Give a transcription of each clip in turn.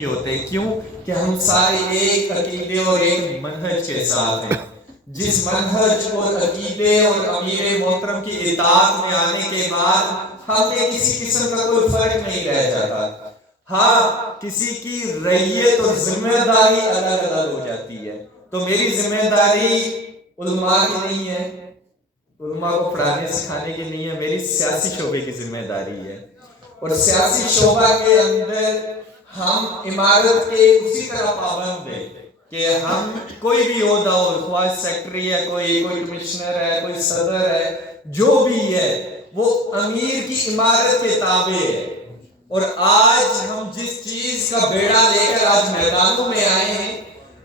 ہوتے ہیں. کیوں کہ ہم سارے ایک عقیدے اور ایک منہج کے ساتھ ہیں. جس منہج اور عقیدے اور امیر محترم کی اطاعت میں آنے کے بعد ہم میں کسی قسم کا کوئی فرق نہیں رہ جاتا. ہاں کسی کی رعیت اور ذمہ داری الگ الگ ہو جاتی ہے. تو میری ذمہ داری علماء کی نہیں ہے, علماء کو پڑھانے سکھانے کی نہیں ہے, میری سیاسی شعبے کی ذمہ داری ہے. اور سیاسی شعبہ کے اندر ہم عمارت کے اسی طرح پابند ہیں کہ ہم کوئی بھی عہدہ ہو, خواہ سیکٹری ہے, کوئی کمشنر ہے, کوئی صدر ہے, جو بھی ہے وہ امیر کی عمارت کے تابع ہے. اور آج ہم جس چیز کا بیڑا لے کر آج میدانوں میں آئے ہیں,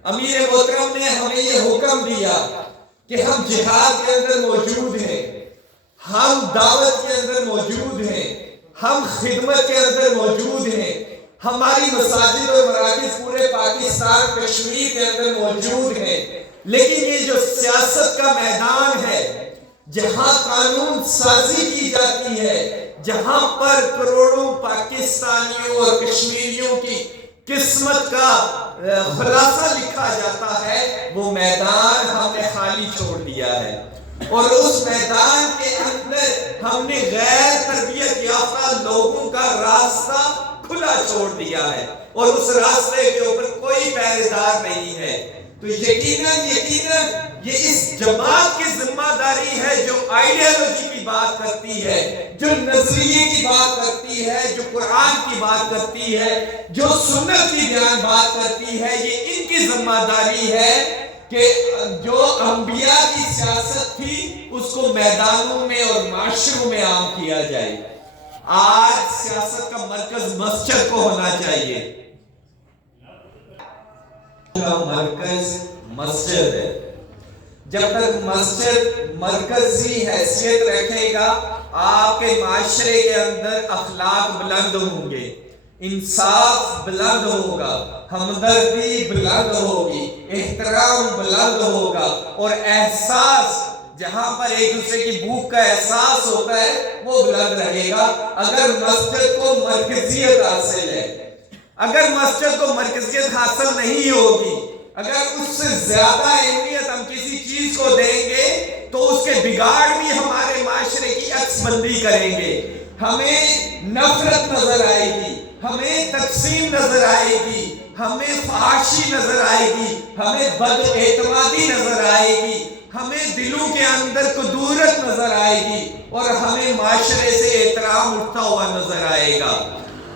امیر محترم نے ہمیں یہ حکم دیا کہ ہم جہاد کے اندر موجود ہیں, ہم دعوت کے اندر موجود ہیں, ہم خدمت کے اندر موجود ہیں, ہماری مساجد اور مراکز پورے پاکستان کشمیر کے اندر موجود ہیں. لیکن یہ جو سیاست کا میدان ہے, جہاں قانون سازی کی جاتی ہے, جہاں پر کروڑوں پاکستانیوں اور کشمیریوں کی قسمت کا خلاصہ لکھا جاتا ہے, وہ میدان ہم نے خالی چھوڑ دیا ہے. اور اس میدان کے اندر ہم نے غیر تربیت یافتہ لوگوں کا راستہ کھلا چھوڑ دیا ہے, اور اس راستے کے اوپر کوئی پہرے دار نہیں ہے. تو یقیناً یہ اس جماعت کی ذمہ داری ہے جو آئیڈیالوجی کی بات کرتی ہے, جو نظریے کی بات کرتی ہے, جو قرآن کی بات کرتی ہے, جو سنت کی بات کرتی ہے. یہ ان کی ذمہ داری ہے کہ جو انبیاء کی سیاست تھی اس کو میدانوں میں اور معاشروں میں عام کیا جائے. آج سیاست کا مرکز مسجد کو ہونا چاہیے. مرکز مسجد ہے. جب تک مسجد مرکزی حیثیت رکھے گا, آپ کے معاشرے کے اندر اخلاق بلند ہوں گے, انصاف بلند ہوگا, ہمدردی بلند ہوگی, احترام بلند ہوگا, اور احساس جہاں پر ایک دوسرے کی بھوک کا احساس ہوتا ہے وہ بلند رہے گا. اگر مسجد کو مرکزیت حاصل ہے, اگر مسجد کو مرکزیت حاصل نہیں ہوگی, اگر اس سے زیادہ اہمیت ہم کسی چیز کو دیں گے تو اس کے بگاڑ بھی ہمارے معاشرے کی عکس بندی کریں گے. ہمیں نفرت نظر آئے گی, ہمیں تقسیم نظر آئے گی, ہمیں فحاشی نظر آئے گی, ہمیں بد اعتمادی نظر آئے گی, ہمیں دلوں کے اندر کدورت نظر آئے گی, اور ہمیں معاشرے سے احترام اٹھتا ہوا نظر آئے گا.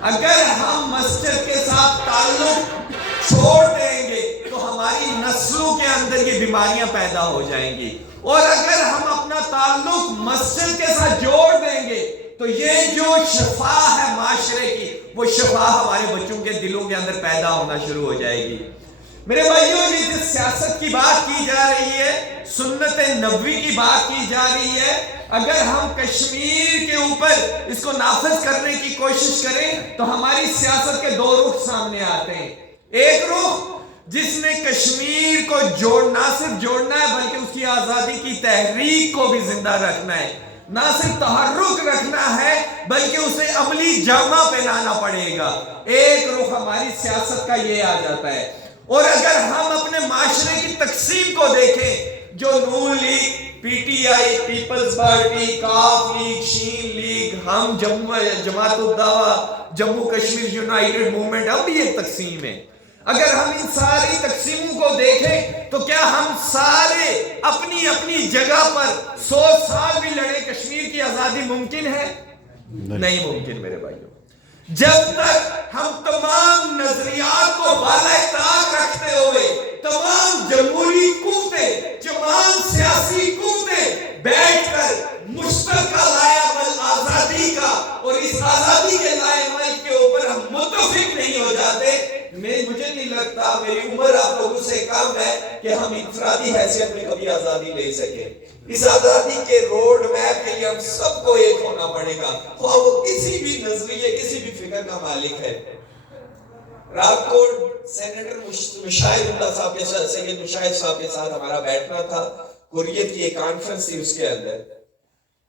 اگر ہم مسجد کے ساتھ تعلق چھوڑ دیں گے تو ہماری نسلوں کے اندر یہ بیماریاں پیدا ہو جائیں گی, اور اگر ہم اپنا تعلق مسجد کے ساتھ جوڑ دیں گے تو یہ جو شفا ہے معاشرے کی, وہ شفا ہمارے بچوں کے دلوں کے اندر پیدا ہونا شروع ہو جائے گی. میرے بھائیوں, یہ جس سیاست کی بات کی جا رہی ہے, سنت نبوی کی بات کی جا رہی ہے, اگر ہم کشمیر کے اوپر اس کو نافذ کرنے کی کوشش کریں تو ہماری سیاست کے دو رخ سامنے آتے ہیں. ایک رخ جس نے کشمیر کو نہ صرف جوڑنا ہے بلکہ اس کی آزادی کی تحریک کو بھی زندہ رکھنا ہے, نہ صرف تحرک رکھنا ہے بلکہ اسے عملی جامہ پہنانا پڑے گا. ایک رخ ہماری سیاست کا یہ آ جاتا ہے. اور اگر ہم اپنے معاشرے کی تقسیم کو دیکھیں, جو نون league, P T I, people's party, کاف لیگ, شین لیگ, ہم جماعت الدعوہ, جموں کشمیر یونائیٹڈ موومنٹ, ہم بھی ایک تقسیم ہے. اگر ہم ان ساری تقسیموں کو دیکھیں تو کیا ہم سارے اپنی اپنی جگہ پر 100 سال بھی لڑے کشمیر کی آزادی ممکن ہے؟ نہیں ممکن میرے بھائیوں. جب تک ہم تمام نظریات کو بالائے طاق رکھتے ہوئے, تمام جمہوری قوتیں, تمام سیاسی قوتیں بیٹھ کر مشترکہ لائے عمل آزادی کا, اور اس آزادی کے لائے عمل کے اوپر ہم متفق نہیں ہو جاتے, مجھے نہیں لگتا, میری عمر آپ لوگوں سے کم ہے کہ ہم انفرادی حیثیت میں کبھی آزادی لے سکیں. اس آزادی کے روڈ میپ کے لیے ہم سب کو ایک ہونا پڑے گا, خواہ وہ کسی بھی نظریے, کسی بھی فکر کا مالک ہے. رات کو سینیٹر مشاہد اللہ صاحب کے ساتھ, سید مشاہد صاحب کے ساتھ ہمارا بیٹھنا تھا, کوریت کی ایک کانفرنس تھی, اس کے اندر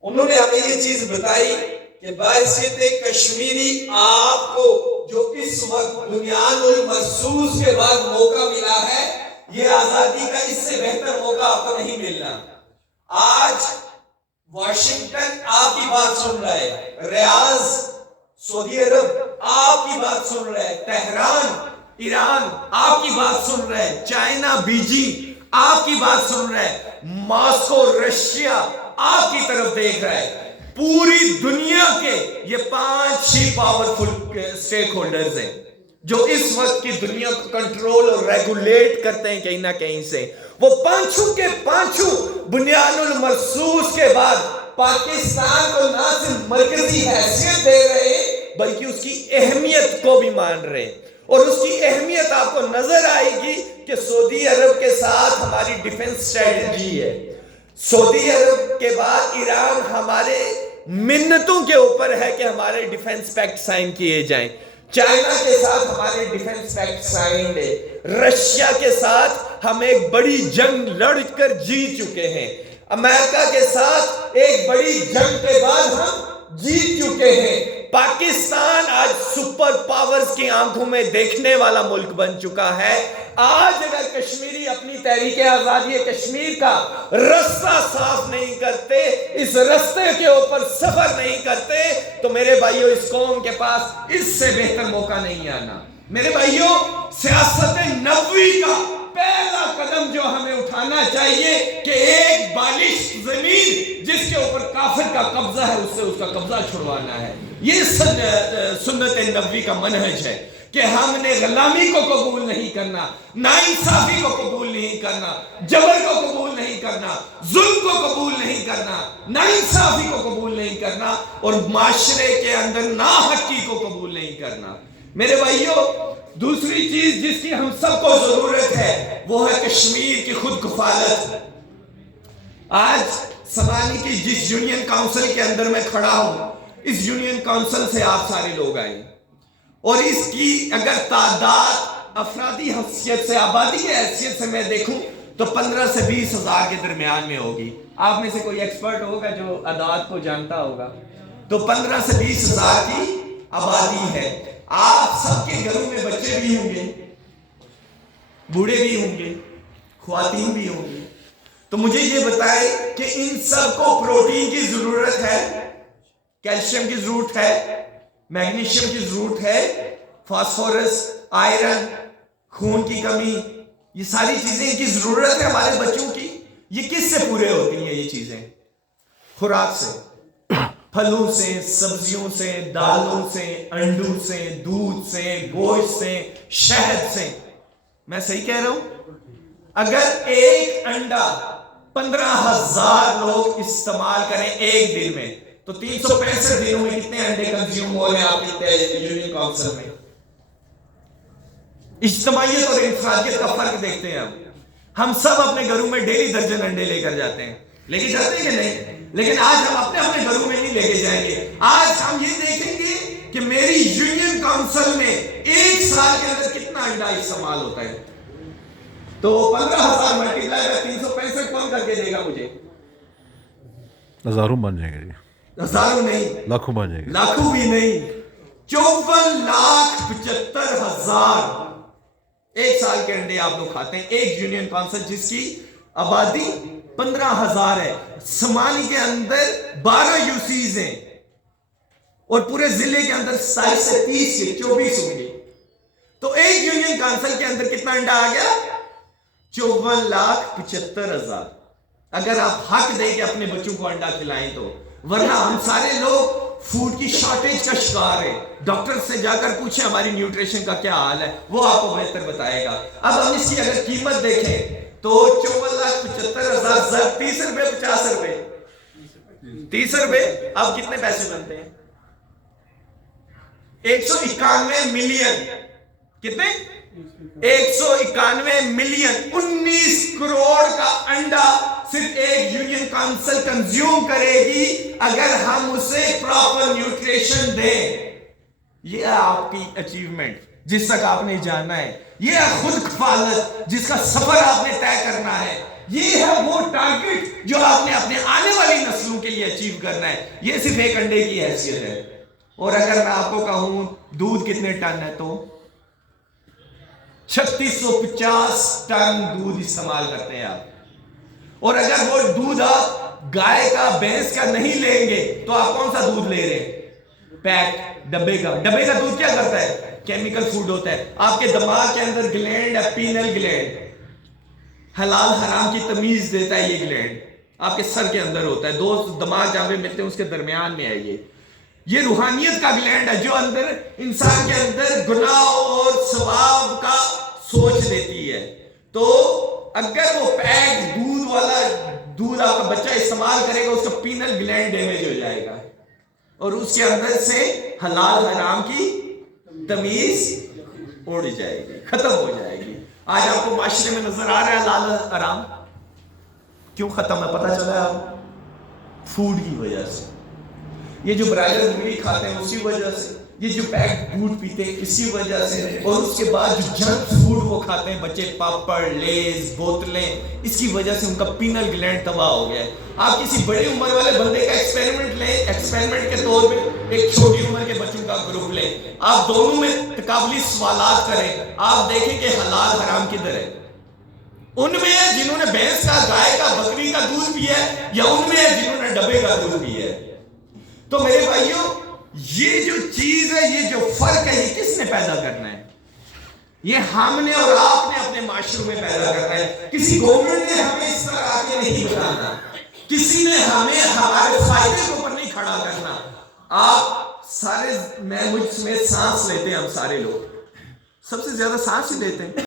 انہوں نے ہمیں یہ چیز بتائی کہ باعثیت کشمیری آپ کو جو اس وقت بنیاد المرصوص کے بعد موقع ملا ہے، یہ آزادی کا اس سے بہتر موقع آپ کو نہیں ملنا۔ آج واشنگٹن آپ کی بات سن رہا ہے، ریاض سعودی عرب آپ کی بات سن رہا ہے، تہران ایران آپ کی بات سن رہا ہے، چائنا بیجنگ آپ کی بات سن رہا ہے، ماسکو رشیا آپ کی طرف دیکھ رہا ہے۔ پوری دنیا کے یہ 5 پاورفل سٹیک ہولڈرز ہیں جو اس وقت کی دنیا کو کنٹرول اور ریگولیٹ کرتے ہیں کہیں نہ کہیں سے۔ وہ 5 کے 5 بنیاد المرصوص کے بعد پاکستان کو نہ صرف مرکزی حیثیت دے رہے ہیں بلکہ اس کی اہمیت کو بھی مان رہے ہیں، اور اس کی اہمیت آپ کو نظر آئے گی کہ سعودی عرب کے ساتھ ہماری ڈیفنس اسٹریٹجی ہے۔ سعودی عرب کے بعد ایران ہمارے منتوں کے اوپر ہے کہ ہمارے ڈیفنس پیکٹ سائن کیے جائیں، چائنا کے ساتھ ہمارے ڈیفنس پیکٹ سائن ہے، رشیا کے ساتھ ہم ایک بڑی جنگ لڑ کر جیت چکے ہیں، امریکہ کے ساتھ ایک بڑی جنگ کے بعد ہم جیت چکے ہیں۔ پاکستان آج سپر پاورز کی آنکھوں میں دیکھنے والا ملک بن چکا ہے۔ آج اگر کشمیری اپنی تحریک آزادی کشمیر کا رستہ صاف نہیں کرتے، اس رستے کے اوپر سفر نہیں کرتے، تو میرے بھائیوں اس قوم کے پاس اس سے بہتر موقع نہیں آنا۔ میرے بھائیوں سیاست نبوی کا پہلا قدم جو ہمیں اٹھانا چاہیے کہ ایک بالش زمین جس کے اوپر کافر کا قبضہ ہے اس سے اس کا قبضہ چھڑوانا ہے۔ یہ سنت نبوی کا منہج ہے کہ ہم نے غلامی کو قبول نہیں کرنا، ناانصافی کو قبول نہیں کرنا، جبر کو قبول نہیں کرنا، ظلم کو قبول نہیں کرنا، ناانصافی کو قبول نہیں کرنا، اور معاشرے کے اندر ناحقی کو قبول نہیں کرنا۔ میرے بھائیوں دوسری چیز جس کی ہم سب کو ضرورت ہے وہ ہے کشمیر کی خود کفالت۔ آج سمانی کی جس یونین کاؤنسل کے اندر میں کھڑا ہوں، اس یونین کاؤنسل سے آپ سارے لوگ آئے، اور اس کی اگر تعداد افرادی حیثیت سے، آبادی کی حیثیت سے میں دیکھوں تو 15 سے 20 ہزار کے درمیان میں ہوگی۔ آپ میں سے کوئی ایکسپرٹ ہوگا جو اعداد کو جانتا ہوگا، تو 15 سے 20 ہزار کی آبادی ہے۔ آپ سب کے گھروں میں بچے بھی ہوں گے، بوڑھے بھی ہوں گے، خواتین بھی ہوں گی، تو مجھے یہ بتائیں کہ ان سب کو پروٹین کی ضرورت ہے، کیلشیم کی ضرورت ہے، میگنیشیم کی ضرورت ہے، فاسفورس، آئرن، خون کی کمی، یہ ساری چیزیں کی ضرورت ہے ہمارے بچوں کی۔ یہ کس سے پورے ہوتی ہیں یہ چیزیں؟ خوراک سے، پھلوں سے، سبزیوں سے، دالوں سے، انڈوں سے، دودھ سے، گوشت سے، شہد سے۔ میں صحیح کہہ رہا ہوں؟ اگر ایک انڈا 15,000 لوگ استعمال کریں ایک دن میں تو 365 دنوں میں کتنے انڈے کنزیوم ہو رہے ہیں آپ کی یونین کاؤنسل میں؟ اجتماعیت اور انفرادیت کا فرق دیکھتے ہیں ہم سب اپنے گھروں میں ڈیلی درجن انڈے لے کر جاتے ہیں، لے کے جاتے ہیں کہ نہیں؟ لیکن آج ہم اپنے گھروں میں نہیں لے کے جائیں گے۔ آج ہم یہ دیکھیں گے کہ میری یونین کاؤنسل میں ایک سال کے اندر کتنا انڈا استعمال ہوتا ہے، تو 15,000 ملٹیپلائی بائی 365 کون کر کے دے گا مجھے؟ ہزاروں بن جائیں گے، ہزاروں نہیں، لاکھوں بن جائیں گے، لاکھوں بھی نہیں، 54,75,000 ایک سال کے انڈے آپ لوگ کھاتے ہیں۔ ایک یونین کاؤنسل جس کی آبادی 15,000 ہے، سمانی کے اندر 12 یوسیز ہیں، اور پورے ضلع کے اندر 27 سے 30 سے 24 ہوں گے، تو ایک یونین کاؤنسل کے اندر کتنا انڈا آ گیا؟ 54,75,000۔ اگر آپ حق دیں کہ اپنے بچوں کو انڈا کھلائیں تو، ورنہ ہم سارے لوگ فوڈ کی شارٹیج کا شکار ہے۔ ڈاکٹر سے جا کر پوچھیں ہماری نیوٹریشن کا کیا حال ہے، وہ آپ کو بہتر بتائے گا۔ اب ہم اس کی اگر قیمت دیکھیں تو 54,75,000 ضرب 30 روپے 50 روپے 30 روپے، اب کتنے پیسے بنتے ہیں؟ 191 ملین، کتنے؟ 191 ملین، 19 کروڑ کا انڈا صرف ایک یونین کاؤنسل کنزیوم کرے گی اگر ہم اسے پراپر نیوٹریشن دیں۔ یہ ہے آپ کی اچیومنٹ جس تک آپ نے جانا ہے، یہ ہے خود کفالت جس کا سفر آپ نے طے کرنا ہے، یہ ہے وہ ٹارگٹ جو آپ نے اپنے آنے والی نسلوں کے لیے اچیو کرنا ہے۔ یہ صرف ایک انڈے کی حیثیت ہے۔ اور اگر میں آپ کو کہوں دودھ کتنے ٹن ہے تو 3650 ٹن دودھ استعمال کرتے ہیں آپ. اور اگر وہ دودھ آپ گائے کا بھینس کا نہیں لیں گے تو آپ کون سا دودھ لے رہے ہیں؟ پیک ڈبے کا دودھ کیا کرتا ہے؟ کیمیکل فوڈ ہوتا ہے. آپ کے دماغ کے اندر گلینڈ ہے, پینل گلینڈ, حلال حرام کی تمیز دیتا ہے. یہ گلینڈ آپ کے سر کے اندر ہوتا ہے, دو دماغ جہاں پہ ملتے ہیں اس کے درمیان میں ہے. یہ روحانیت کا گلینڈ ہے جو اندر انسان کے اندر گناہ اور ثواب کا سوچ دیتی ہے. تو اگر وہ پیک دودھ والا دودھ آپ کا بچہ استعمال کرے گا, اس کا پینل گلینڈ ڈیمیج ہو جائے گا اور اس کے اندر سے حلال حرام کی تمیز اڑ جائے گی, ختم ہو جائے گی. آج آپ کو معاشرے میں نظر آ رہا ہے حلال حرام کیوں ختم ہے؟ پتہ چلا ہے آپ, فوڈ کی وجہ سے. یہ جو برائڈر مرغی کھاتے ہیں اسی وجہ سے, یہ جو پیک دودھ پیتے ہیں اسی وجہ سے, اور اس کے بعد جو جنک فوڈ وہ کھاتے ہیں بچے, پاپڑ, لیز, بوتلیں, اس کی وجہ سے ان کا پینل گلینڈ تباہ ہو گیا ہے. آپ کسی بڑی عمر والے بندے کا ایکسپیریمنٹ لیں, ایکسپیریمنٹ کے طور پہ ایک چھوٹی عمر کے بچوں کا گروپ لیں, آپ دونوں میں تقابلی سوالات کریں, آپ دیکھیں کہ حلال حرام کدھر ہے. ان میں ہے جنہوں نے بھینس کا, گائے کا, بکری کا دودھ پیا ہے, یا ان میں ہے جنہوں نے ڈبے کا دودھ پیا ہے. تو میرے بھائیوں, یہ جو چیز ہے, یہ جو فرق ہے, یہ کس نے پیدا کرنا ہے؟ یہ ہم نے اور آپ نے اپنے معاشروں میں پیدا کرنا ہے. کسی گورنمنٹ نے ہمیں اس طرح آگے نہیں بتانا, کسی نے ہمیں ہمارے فائدے کے اوپر نہیں کھڑا کرنا. آپ سارے, میں مجھ سمیت سانس لیتے ہیں, ہم سارے لوگ سب سے زیادہ سانس ہی لیتے ہیں.